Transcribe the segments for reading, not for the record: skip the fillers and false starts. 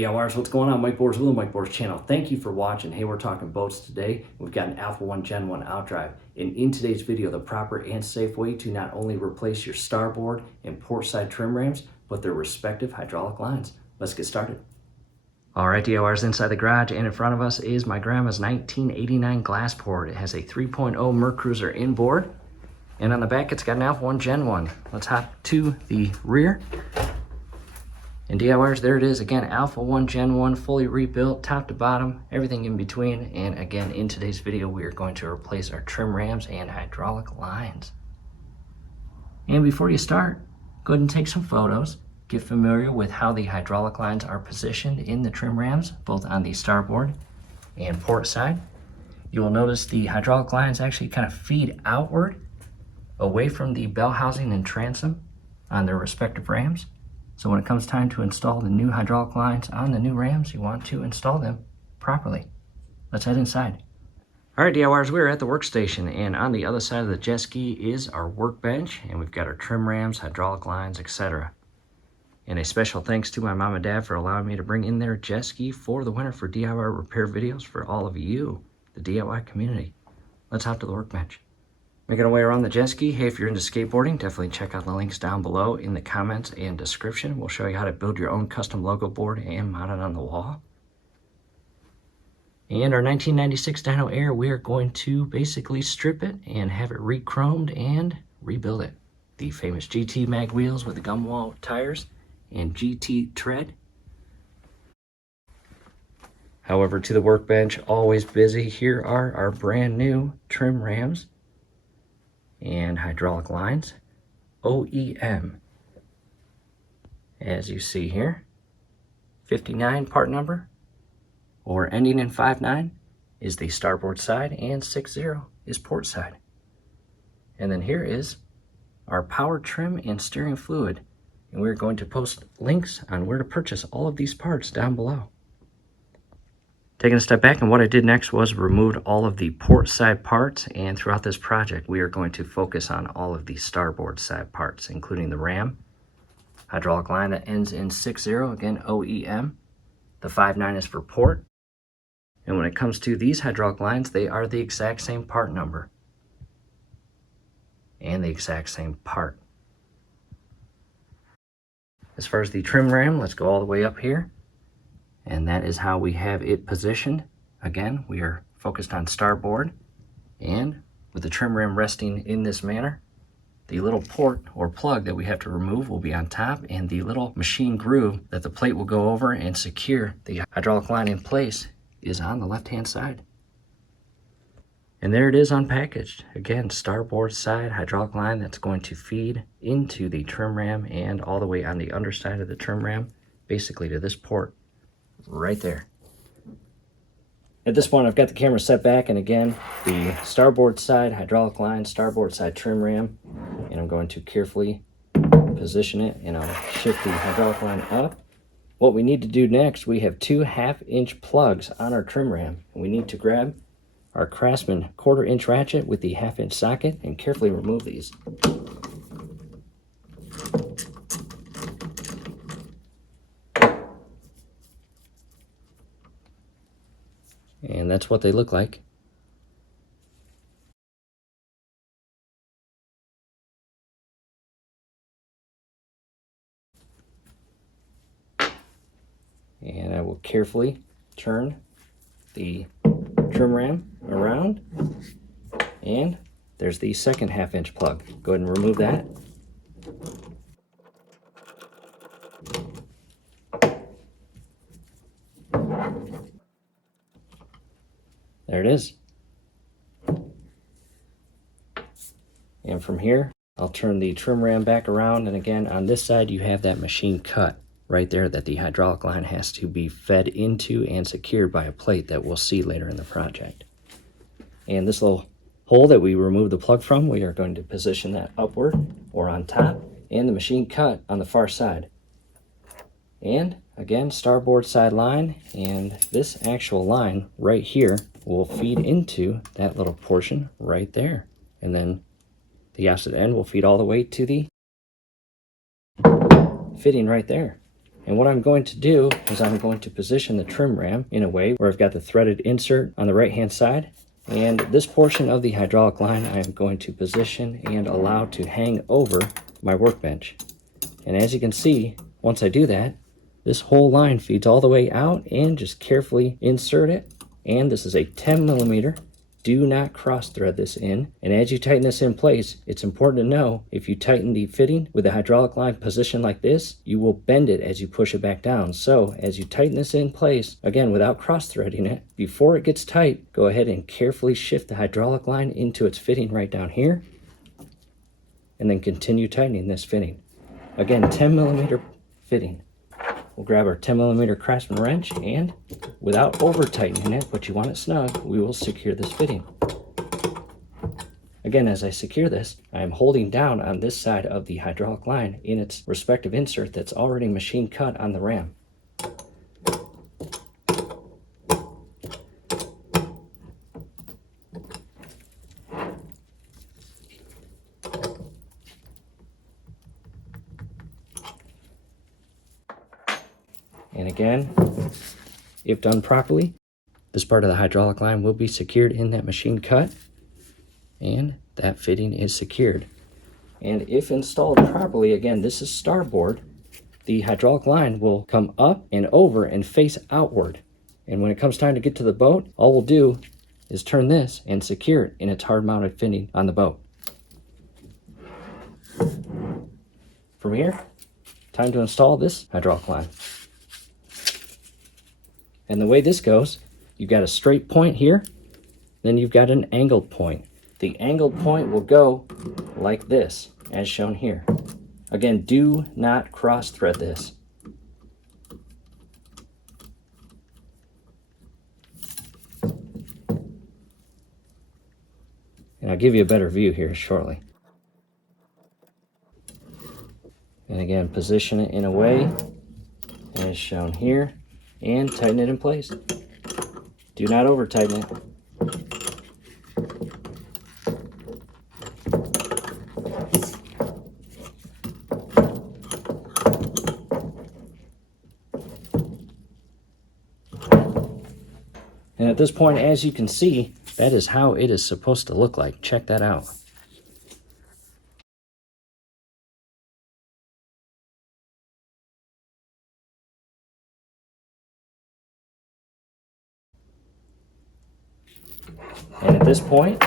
DIYers, what's going on? Mike Boards, Little Mike Boards channel. Thank you for watching. Hey, we're talking boats today. We've got an Alpha 1 Gen 1 Outdrive. And in today's video, the proper and safe way to not only replace your starboard and port side trim rams, but their respective hydraulic lines. Let's get started. All right, DIYers, inside the garage and in front of us is my grandma's 1989 glass port. It has a 3.0 Mercruiser inboard. And on the back, it's got an Alpha 1 Gen 1. Let's hop to the rear. And DIYers, there it is again, Alpha 1 Gen 1, fully rebuilt, top to bottom, everything in between. And again, in today's video, we are going to replace our trim rams and hydraulic lines. And before you start, go ahead and take some photos. Get familiar with how the hydraulic lines are positioned in the trim rams, both on the starboard and port side. You will notice the hydraulic lines actually kind of feed outward, away from the bell housing and transom on their respective rams. So when it comes time to install the new hydraulic lines on the new rams, you want to install them properly. Let's head inside. All right, DIYers, we're at the workstation, and on the other side of the jet ski is our workbench, and we've got our trim rams, hydraulic lines, etc. And a special thanks to my mom and dad for allowing me to bring in their jet ski for the winter for DIY repair videos for all of you, the DIY community. Let's hop to the workbench. Making our way around the jet ski. Hey, if you're into skateboarding, definitely check out the links down below in the comments and description. We'll show you how to build your own custom logo board and mount it on the wall. And our 1996 Dyno Air, we are going to basically strip it and have it re-chromed and rebuild it. The famous GT mag wheels with the gum wall tires and GT tread. However, to the workbench, always busy. Here are our brand new trim rams and hydraulic lines, OEM. As you see here, 59 part number, or ending in 59 is the starboard side, and 60 is port side. And then here is our power trim and steering fluid, and we're going to post links on where to purchase all of these parts down below. Taking a step back, and what I did next was removed all of the port side parts, and throughout this project we are going to focus on all of the starboard side parts, including the ram, hydraulic line that ends in 60, again OEM. The 59 is for port. And when it comes to these hydraulic lines, they are the exact same part number and the exact same part. As far as the trim ram, let's go all the way up here. And that is how we have it positioned. Again, we are focused on starboard, and with the trim ram resting in this manner, the little port or plug that we have to remove will be on top, and the little machine groove that the plate will go over and secure the hydraulic line in place is on the left-hand side. And there it is unpackaged. Again, starboard side hydraulic line that's going to feed into the trim ram and all the way on the underside of the trim ram, basically to this port right there. At this point, I've got the camera set back, and again, the starboard side hydraulic line, starboard side trim ram, and I'm going to carefully position it, and I'll shift the hydraulic line up. What we need to do next, we have two 1/2-inch plugs on our trim ram, and we need to grab our Craftsman 1/4-inch ratchet with the 1/2-inch socket and carefully remove these. And that's what they look like. And I will carefully turn the trim ram around, and there's the second 1/2-inch plug. Go ahead and remove that. There it is. And from here, I'll turn the trim ram back around, and again, on this side, you have that machine cut right there that the hydraulic line has to be fed into and secured by a plate that we'll see later in the project. And this little hole that we removed the plug from, we are going to position that upward or on top, and the machine cut on the far side. And again, starboard side line, and this actual line right here will feed into that little portion right there, and then the opposite end will feed all the way to the fitting right there. And what I'm going to do is I'm going to position the trim ram in a way where I've got the threaded insert on the right hand side, and this portion of the hydraulic line I'm going to position and allow to hang over my workbench. And as you can see, once I do that, this whole line feeds all the way out, and just carefully insert it. And this is a 10 millimeter. Do not cross thread this in. And as you tighten this in place, it's important to know if you tighten the fitting with the hydraulic line positioned like this, you will bend it as you push it back down. So as you tighten this in place, again, without cross threading it, before it gets tight, go ahead and carefully shift the hydraulic line into its fitting right down here, and then continue tightening this fitting. Again, 10 millimeter fitting. We'll grab our 10 millimeter Craftsman wrench, and without over tightening it, but you want it snug, we will secure this fitting. Again, as I secure this, I am holding down on this side of the hydraulic line in its respective insert that's already machine cut on the ram. And again, if done properly, this part of the hydraulic line will be secured in that machine cut, and that fitting is secured. And if installed properly, again, this is starboard, the hydraulic line will come up and over and face outward. And when it comes time to get to the boat, all we'll do is turn this and secure it in its hard mounted fitting on the boat. From here, time to install this hydraulic line. And the way this goes, you've got a straight point here, then you've got an angled point. The angled point will go like this, as shown here. Again, do not cross thread this. And I'll give you a better view here shortly. And again, position it in a way as shown here, and tighten it in place. Do not over tighten it. And at this point, as you can see, that is how it is supposed to look like. Check that out. And at this point,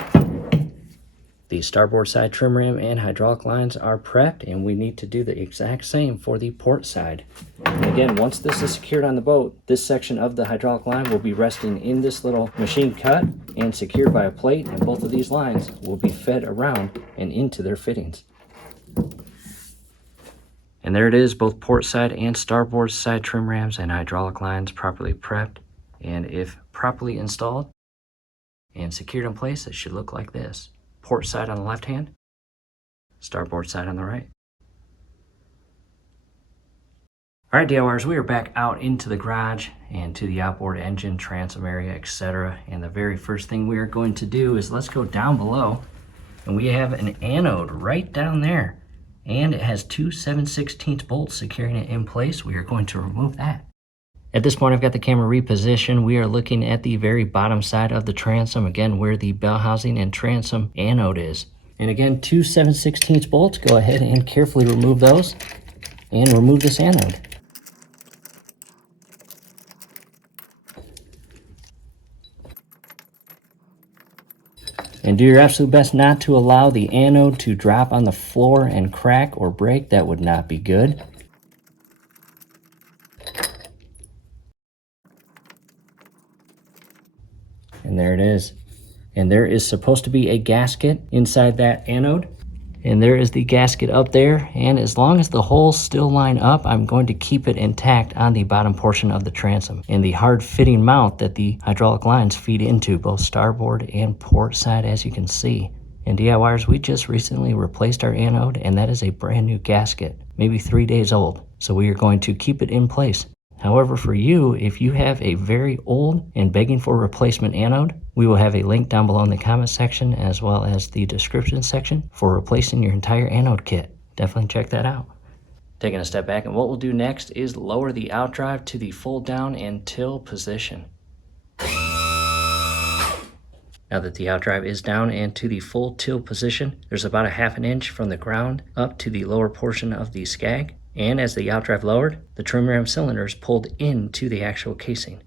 the starboard side trim ram and hydraulic lines are prepped, and we need to do the exact same for the port side. And again, once this is secured on the boat, this section of the hydraulic line will be resting in this little machine cut and secured by a plate, and both of these lines will be fed around and into their fittings. And there it is, both port side and starboard side trim rams and hydraulic lines properly prepped, and if properly installed and secured in place, it should look like this. Port side on the left hand, starboard side on the right. All right, DIYers, we are back out into the garage and to the outboard engine, transom area, etc. And the very first thing we are going to do is let's go down below, and we have an anode right down there, and it has two 7/16 bolts securing it in place. We are going to remove that. At this point, I've got the camera repositioned. We are looking at the very bottom side of the transom, again, where the bell housing and transom anode is. And again, two 7/16 bolts. Go ahead and carefully remove those and remove this anode. And do your absolute best not to allow the anode to drop on the floor and crack or break. That would not be good. And there it is. And there is supposed to be a gasket inside that anode. And there is the gasket up there. And as long as the holes still line up, I'm going to keep it intact on the bottom portion of the transom and the hard fitting mount that the hydraulic lines feed into, both starboard and port side, as you can see. And DIYers, we just recently replaced our anode, and that is a brand new gasket, maybe 3 days old. So we are going to keep it in place. However, for you, if you have a very old and begging for replacement anode, we will have a link down below in the comment section as well as the description section for replacing your entire anode kit. Definitely check that out. Taking a step back, and what we'll do next is lower the outdrive to the full down and till position. Now that the outdrive is down and to the full till position, there's about a ½ inch from the ground up to the lower portion of the skag. And as the outdrive lowered, the trim ram cylinder is pulled into the actual casing.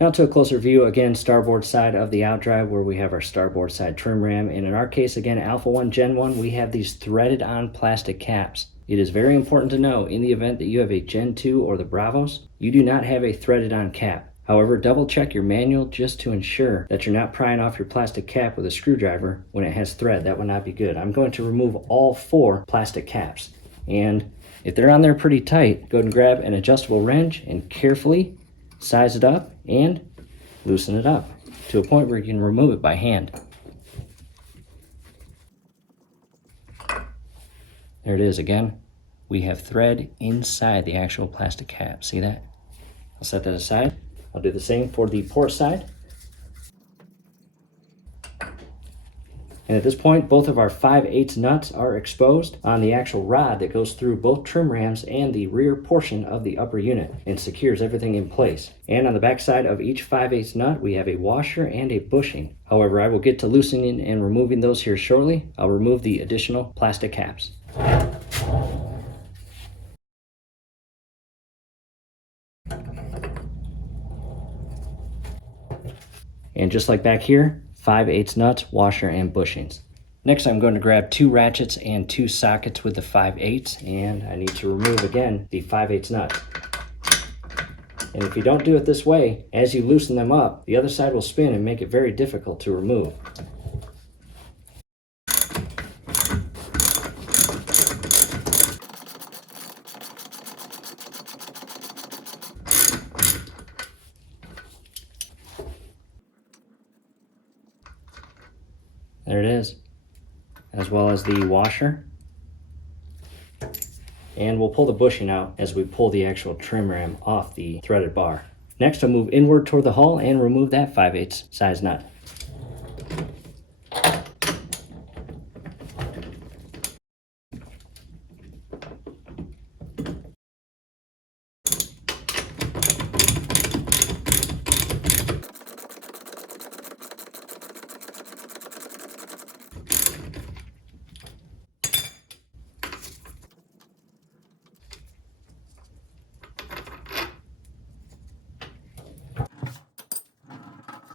Now to a closer view, again, starboard side of the outdrive where we have our starboard side trim ram. And in our case, again, Alpha 1 Gen 1, we have these threaded on plastic caps. It is very important to know in the event that you have a Gen 2 or the Bravos, you do not have a threaded on cap. However, double check your manual just to ensure that you're not prying off your plastic cap with a screwdriver when it has thread. That would not be good. I'm going to remove all 4 plastic caps. And if they're on there pretty tight, go ahead and grab an adjustable wrench and carefully size it up and loosen it up to a point where you can remove it by hand. There it is again. We have thread inside the actual plastic cap. See that? I'll set that aside. I'll do the same for the port side. And at this point, both of our 5/8 nuts are exposed on the actual rod that goes through both trim rams and the rear portion of the upper unit and secures everything in place. And on the back side of each 5/8 nut, we have a washer and a bushing. However, I will get to loosening and removing those here shortly. I'll remove the additional plastic caps. And just like back here, 5/8 nuts, washer, and bushings. Next, I'm going to grab 2 ratchets and 2 sockets with the 5/8, and I need to remove again the 5/8 nut. And if you don't do it this way, as you loosen them up, the other side will spin and make it very difficult to remove. There it is, as well as the washer. And we'll pull the bushing out as we pull the actual trim ram off the threaded bar. Next, I'll move inward toward the hull and remove that 5/8 size nut.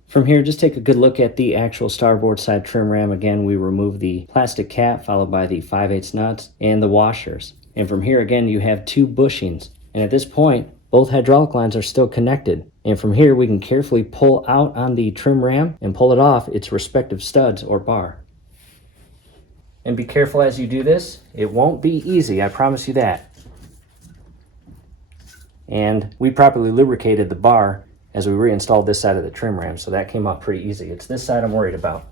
From here, just take a good look at the actual starboard side trim ram. Again, we remove the plastic cap followed by the 5/8 nuts and the washers. And from here, again, you have 2 bushings. And at this point, both hydraulic lines are still connected. And from here, we can carefully pull out on the trim ram and pull it off its respective studs or bar. And be careful as you do this. It won't be easy, I promise you that. And we properly lubricated the bar as we reinstalled this side of the trim ram, so that came out pretty easy. It's this side I'm worried about.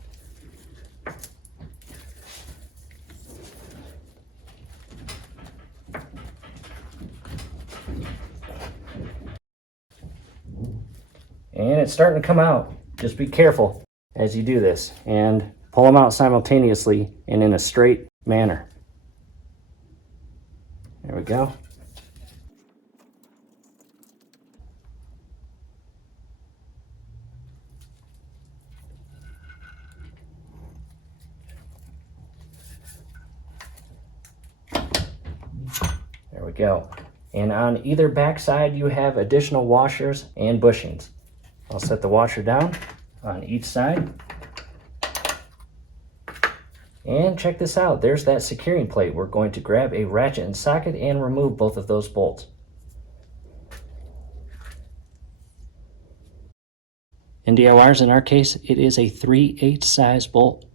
And it's starting to come out. Just be careful as you do this and pull them out simultaneously and in a straight manner. There we go. There we go. And on either back side, you have additional washers and bushings. I'll set the washer down on each side. And check this out. There's that securing plate. We're going to grab a ratchet and socket and remove both of those bolts. In DIYers, in our case, it is a 3/8 size bolt.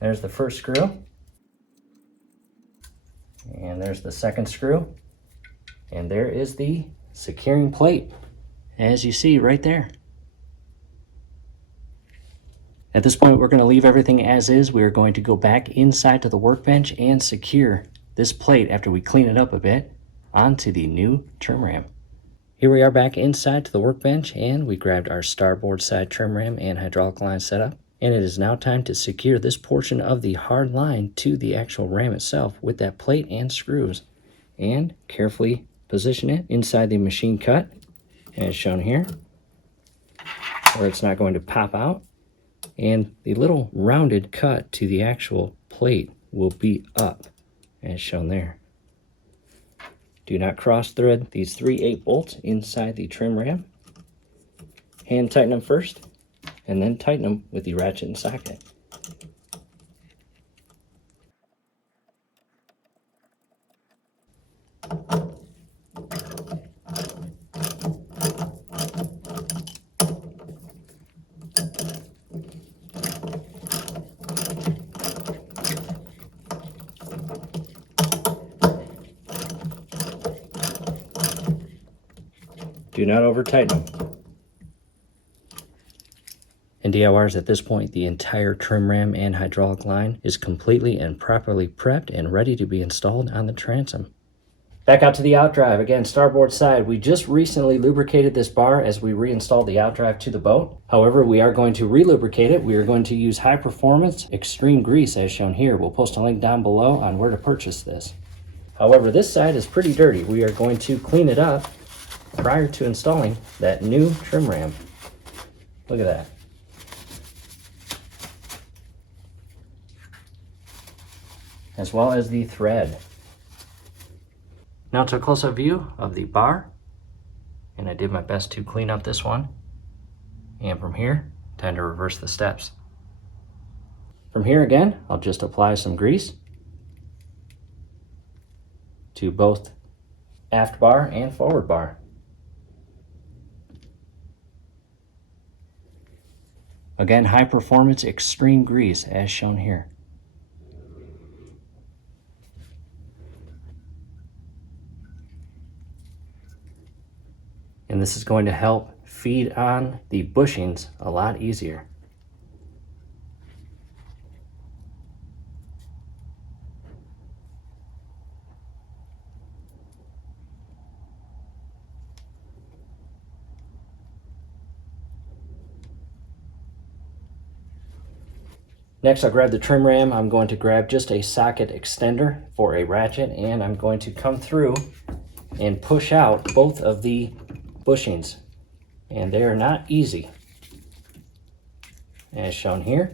There's the first screw. And there's the second screw. And there is the securing plate, as you see right there. At this point, we're going to leave everything as is. We are going to go back inside to the workbench and secure this plate after we clean it up a bit onto the new trim ram. Here we are back inside to the workbench, and we grabbed our starboard side trim ram and hydraulic line setup. And it is now time to secure this portion of the hard line to the actual ram itself with that plate and screws. And carefully position it inside the machine cut, as shown here, where it's not going to pop out. And the little rounded cut to the actual plate will be up, as shown there. Do not cross thread these 3/8 bolts inside the trim ram. Hand tighten them first, and then tighten them with the ratchet and socket. Do not over tighten them. And DIYers, at this point, the entire trim ram and hydraulic line is completely and properly prepped and ready to be installed on the transom. Back out to the outdrive. Again, starboard side. We just recently lubricated this bar as we reinstalled the outdrive to the boat. However, we are going to relubricate it. We are going to use high performance extreme grease as shown here. We'll post a link down below on where to purchase this. However, this side is pretty dirty. We are going to clean it up prior to installing that new trim ram. Look at that. As well as the thread. Now to a close-up view of the bar, and I did my best to clean up this one. And from here, time to reverse the steps. From here again, I'll just apply some grease to both aft bar and forward bar. Again, high performance extreme grease as shown here. And this is going to help feed on the bushings a lot easier. Next, I'll grab the trim ram. I'm going to grab just a socket extender for a ratchet, and I'm going to come through and push out both of the bushings. And they are not easy, as shown here.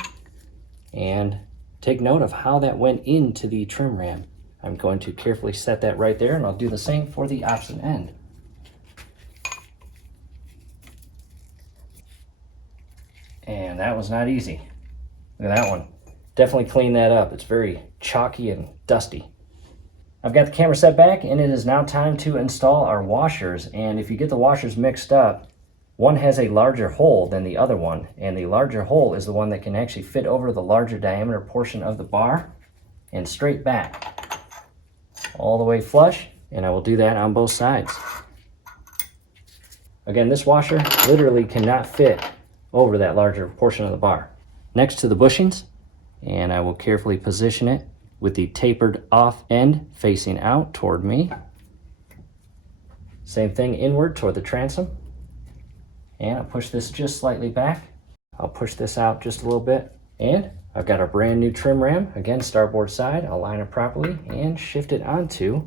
And take note of how that went into the trim ram. I'm going to carefully set that right there, and I'll do the same for the opposite end. And that was not easy. Look at that one. Definitely clean that up. It's very chalky and dusty. I've got the camera set back, and it is now time to install our washers. And if you get the washers mixed up, one has a larger hole than the other one, and the larger hole is the one that can actually fit over the larger diameter portion of the bar and straight back all the way flush, and I will do that on both sides. Again, this washer literally cannot fit over that larger portion of the bar. Next to the bushings, and I will carefully position it with the tapered off end facing out toward me. Same thing inward toward the transom. And I'll push this just slightly back. I'll push this out just a little bit. And I've got a brand new trim ram, again starboard side. I'll line it properly and shift it onto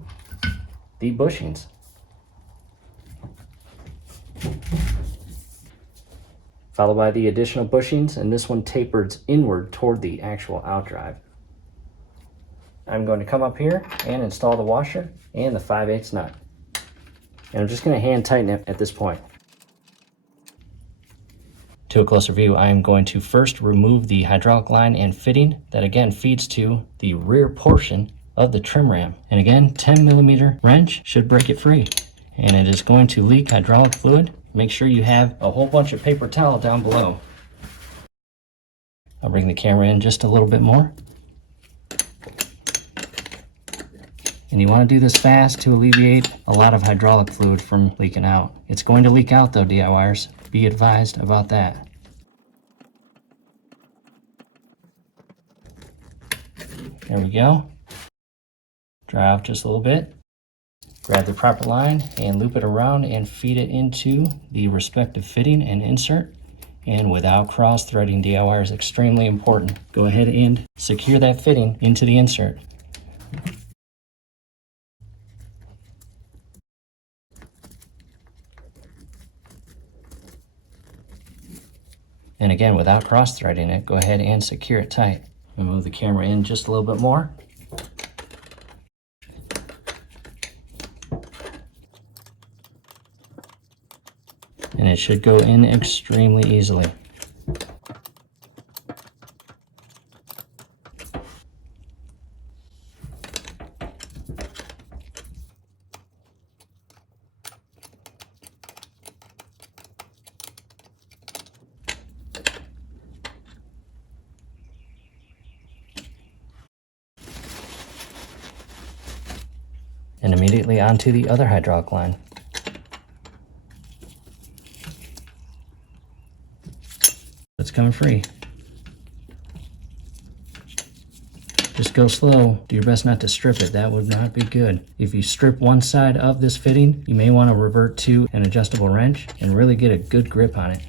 the bushings. Followed by the additional bushings, and this one tapers inward toward the actual outdrive. I'm going to come up here and install the washer and the 5/8 nut. And I'm just going to hand tighten it at this point. To a closer view, I am going to first remove the hydraulic line and fitting that again feeds to the rear portion of the trim ram. And again, 10mm wrench should break it free. And it is going to leak hydraulic fluid. Make sure you have a whole bunch of paper towel down below. I'll bring the camera in just a little bit more. And you want to do this fast to alleviate a lot of hydraulic fluid from leaking out. It's going to leak out though, DIYers. Be advised about that. There we go. Dry off just a little bit. Grab the proper line and loop it around and feed it into the respective fitting and insert. And without cross-threading, DIY is extremely important. Go ahead and secure that fitting into the insert. And again, without cross-threading it, go ahead and secure it tight. And move the camera in just a little bit more. And it should go in extremely easily. And immediately onto the other hydraulic line. It's coming free. Just go slow. Do your best not to strip it. That would not be good. If you strip one side of this fitting, you may want to revert to an adjustable wrench and really get a good grip on it.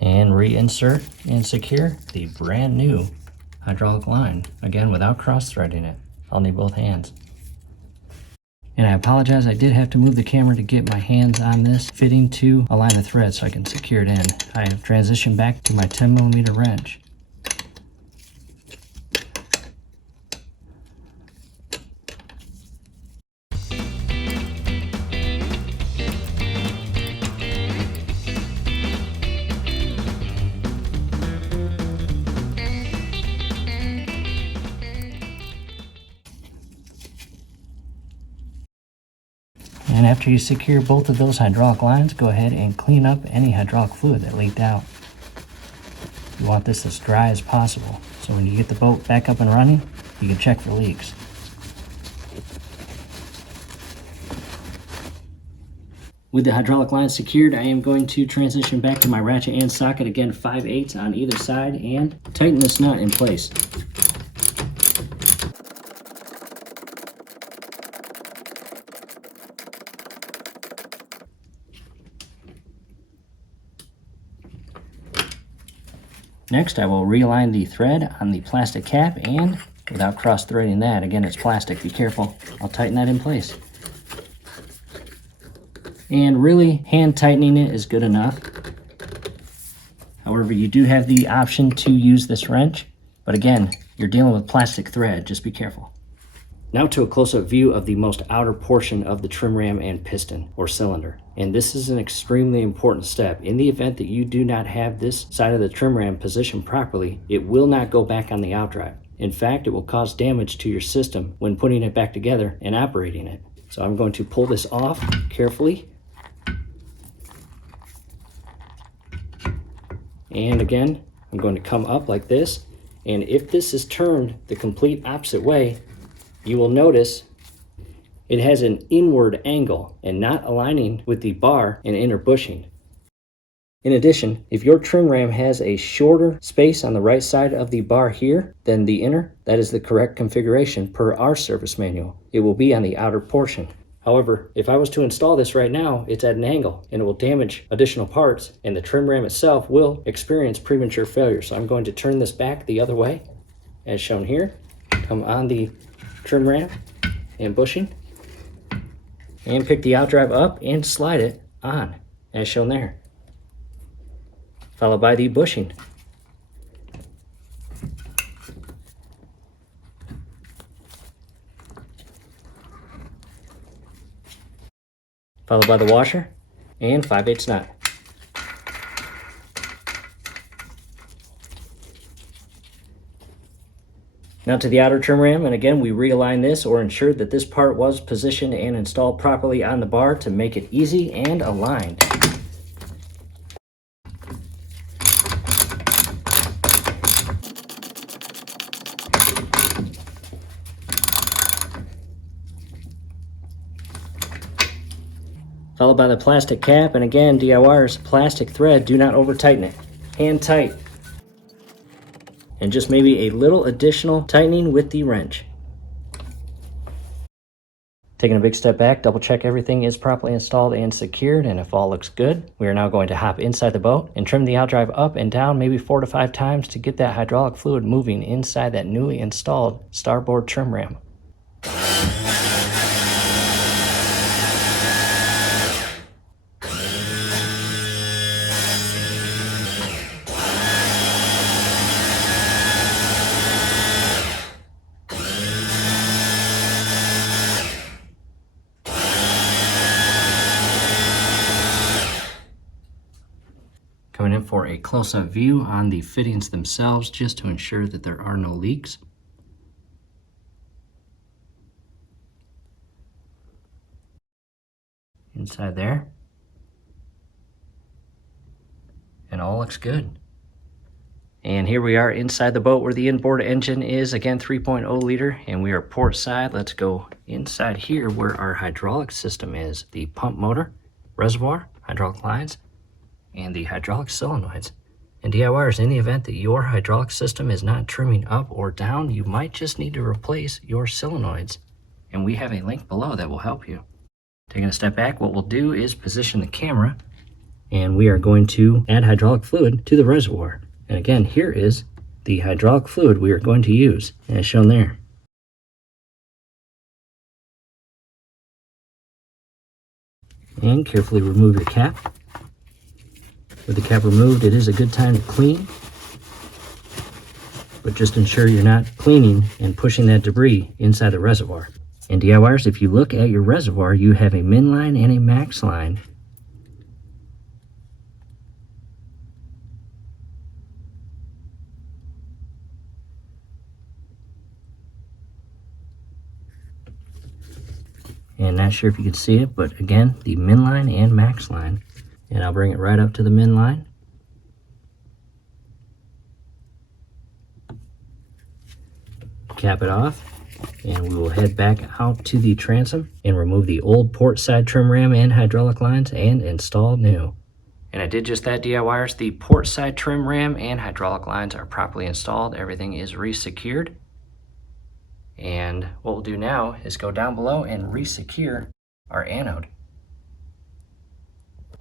And reinsert and secure the brand new hydraulic line, again without cross-threading it. I'll need both hands. And I apologize, I did have to move the camera to get my hands on this fitting to align the thread so I can secure it in. I have transitioned back to my 10mm wrench. And after you secure both of those hydraulic lines, go ahead and clean up any hydraulic fluid that leaked out. You want this as dry as possible, so when you get the boat back up and running, you can check for leaks. With the hydraulic lines secured, I am going to transition back to my ratchet and socket, again 5/8 on either side, and tighten this nut in place. Next, I will realign the thread on the plastic cap, and without cross-threading that, again it's plastic, be careful, I'll tighten that in place. And really, hand tightening it is good enough. However, you do have the option to use this wrench, but again, you're dealing with plastic thread, just be careful. Now to a close-up view of the most outer portion of the trim ram and piston, or cylinder. And this is an extremely important step. In the event that you do not have this side of the trim ram positioned properly, it will not go back on the outdrive. In fact, it will cause damage to your system when putting it back together and operating it. So I'm going to pull this off carefully. And again, I'm going to come up like this. And if this is turned the complete opposite way, you will notice it has an inward angle and not aligning with the bar and inner bushing. In addition, if your trim ram has a shorter space on the right side of the bar here than the inner, that is the correct configuration per our service manual. It will be on the outer portion. However, if I was to install this right now, it's at an angle and it will damage additional parts, and the trim ram itself will experience premature failure. So I'm going to turn this back the other way as shown here. Come on the trim ram and bushing, and pick the outdrive up and slide it on as shown there, followed by the bushing. Followed by the washer and 5/8 nut. Now to the outer trim ram, and again we realigned this or ensured that this part was positioned and installed properly on the bar to make it easy and aligned. Followed by the plastic cap, and again DIYers, plastic thread, do not over tighten it. Hand tight. And just maybe a little additional tightening with the wrench. Taking a big step back, double check everything is properly installed and secured, and if all looks good, we are now going to hop inside the boat and trim the outdrive up and down maybe 4 to 5 times to get that hydraulic fluid moving inside that newly installed starboard trim ram. Coming in for a close-up view on the fittings themselves just to ensure that there are no leaks. Inside there. And all looks good. And here we are inside the boat where the inboard engine is, again 3.0 liter, and we are port side. Let's go inside here where our hydraulic system is. The pump motor, reservoir, hydraulic lines, and the hydraulic solenoids. And DIYers, in the event that your hydraulic system is not trimming up or down, you might just need to replace your solenoids. And we have a link below that will help you. Taking a step back, what we'll do is position the camera, and we are going to add hydraulic fluid to the reservoir. And again, here is the hydraulic fluid we are going to use, as shown there. And carefully remove your cap. With the cap removed, it is a good time to clean, but just ensure you're not cleaning and pushing that debris inside the reservoir. And DIYers, if you look at your reservoir, you have a min line and a max line. And not sure if you can see it, but again, the min line and max line. And I'll bring it right up to the min line. Cap it off, and we will head back out to the transom and remove the old port side trim ram and hydraulic lines and install new. And I did just that, DIYers. The port side trim ram and hydraulic lines are properly installed. Everything is re-secured. And what we'll do now is go down below and re-secure our anode.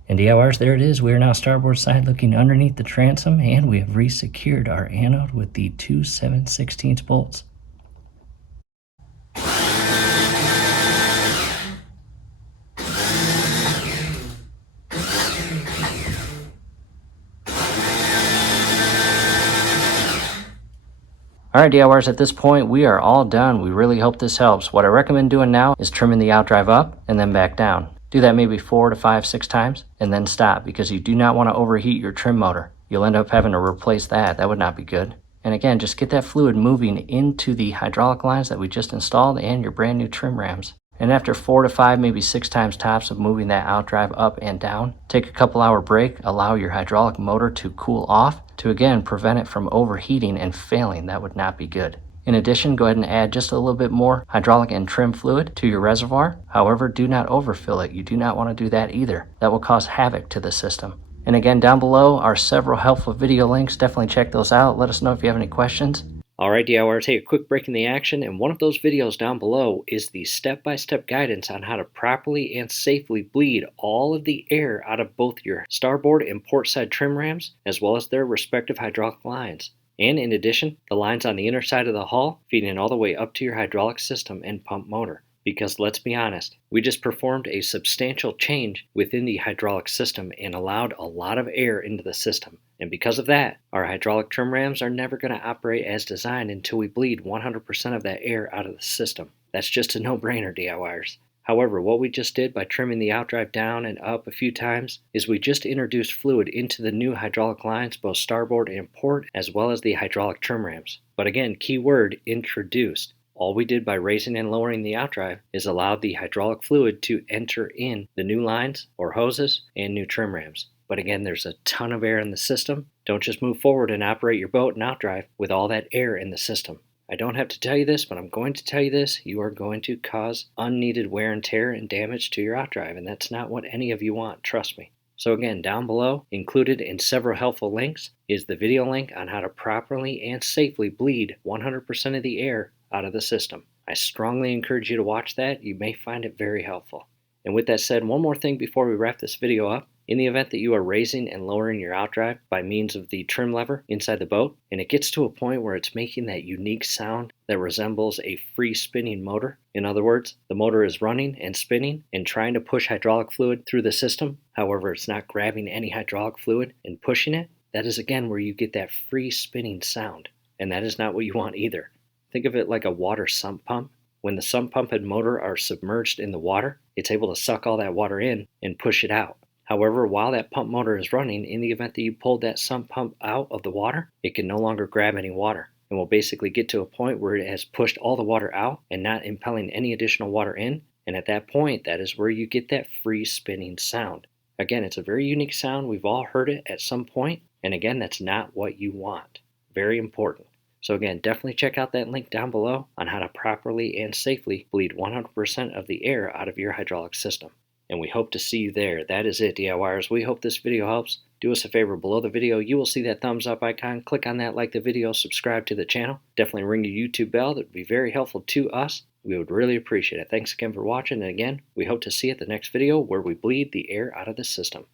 And DIYers, there it is. We are now starboard side looking underneath the transom, and we have re-secured our anode with the 2 7/16 bolts. Alright DIYers, at this point we are all done. We really hope this helps. What I recommend doing now is trimming the outdrive up and then back down. Do that maybe 4 to 5, 6 times and then stop, because you do not want to overheat your trim motor. You'll end up having to replace that. That would not be good. And again, just get that fluid moving into the hydraulic lines that we just installed and your brand new trim rams. And after 4 to 5, maybe 6 times tops of moving that outdrive up and down, take a couple hour break, allow your hydraulic motor to cool off to again prevent it from overheating and failing. That would not be good. In addition, go ahead and add just a little bit more hydraulic and trim fluid to your reservoir. However, do not overfill it. You do not want to do that either. That will cause havoc to the system. And again, down below are several helpful video links. Definitely check those out. Let us know if you have any questions. Alright DIYer, take a quick break in the action, and one of those videos down below is the step-by-step guidance on how to properly and safely bleed all of the air out of both your starboard and port side trim rams, as well as their respective hydraulic lines. And in addition, the lines on the inner side of the hull feeding all the way up to your hydraulic system and pump motor. Because let's be honest, we just performed a substantial change within the hydraulic system and allowed a lot of air into the system. And because of that, our hydraulic trim rams are never going to operate as designed until we bleed 100% of that air out of the system. That's just a no-brainer, DIYers. However, what we just did by trimming the outdrive down and up a few times is we just introduced fluid into the new hydraulic lines, both starboard and port, as well as the hydraulic trim rams. But again, key word, introduced. All we did by raising and lowering the outdrive is allowed the hydraulic fluid to enter in the new lines or hoses and new trim rams. But again, there's a ton of air in the system. Don't just move forward and operate your boat and outdrive with all that air in the system. I don't have to tell you this, but I'm going to tell you this. You are going to cause unneeded wear and tear and damage to your outdrive, and that's not what any of you want, trust me. So again, down below, included in several helpful links, is the video link on how to properly and safely bleed 100% of the air out of the system. I strongly encourage you to watch that. You may find it very helpful. And with that said, one more thing before we wrap this video up. In the event that you are raising and lowering your outdrive by means of the trim lever inside the boat, and it gets to a point where it's making that unique sound that resembles a free spinning motor, in other words, the motor is running and spinning and trying to push hydraulic fluid through the system, however, it's not grabbing any hydraulic fluid and pushing it, that is again where you get that free spinning sound, and that is not what you want either. Think of it like a water sump pump. When the sump pump and motor are submerged in the water, it's able to suck all that water in and push it out. However, while that pump motor is running, in the event that you pulled that sump pump out of the water, it can no longer grab any water and will basically get to a point where it has pushed all the water out and not impelling any additional water in. And at that point, that is where you get that free spinning sound. Again, it's a very unique sound. We've all heard it at some point. And again, that's not what you want. Very important. So again, definitely check out that link down below on how to properly and safely bleed 100% of the air out of your hydraulic system. And we hope to see you there. That is it, DIYers. We hope this video helps. Do us a favor, below the video, you will see that thumbs up icon. Click on that, like the video, subscribe to the channel. Definitely ring your YouTube bell. That would be very helpful to us. We would really appreciate it. Thanks again for watching. And again, we hope to see you at the next video where we bleed the air out of the system.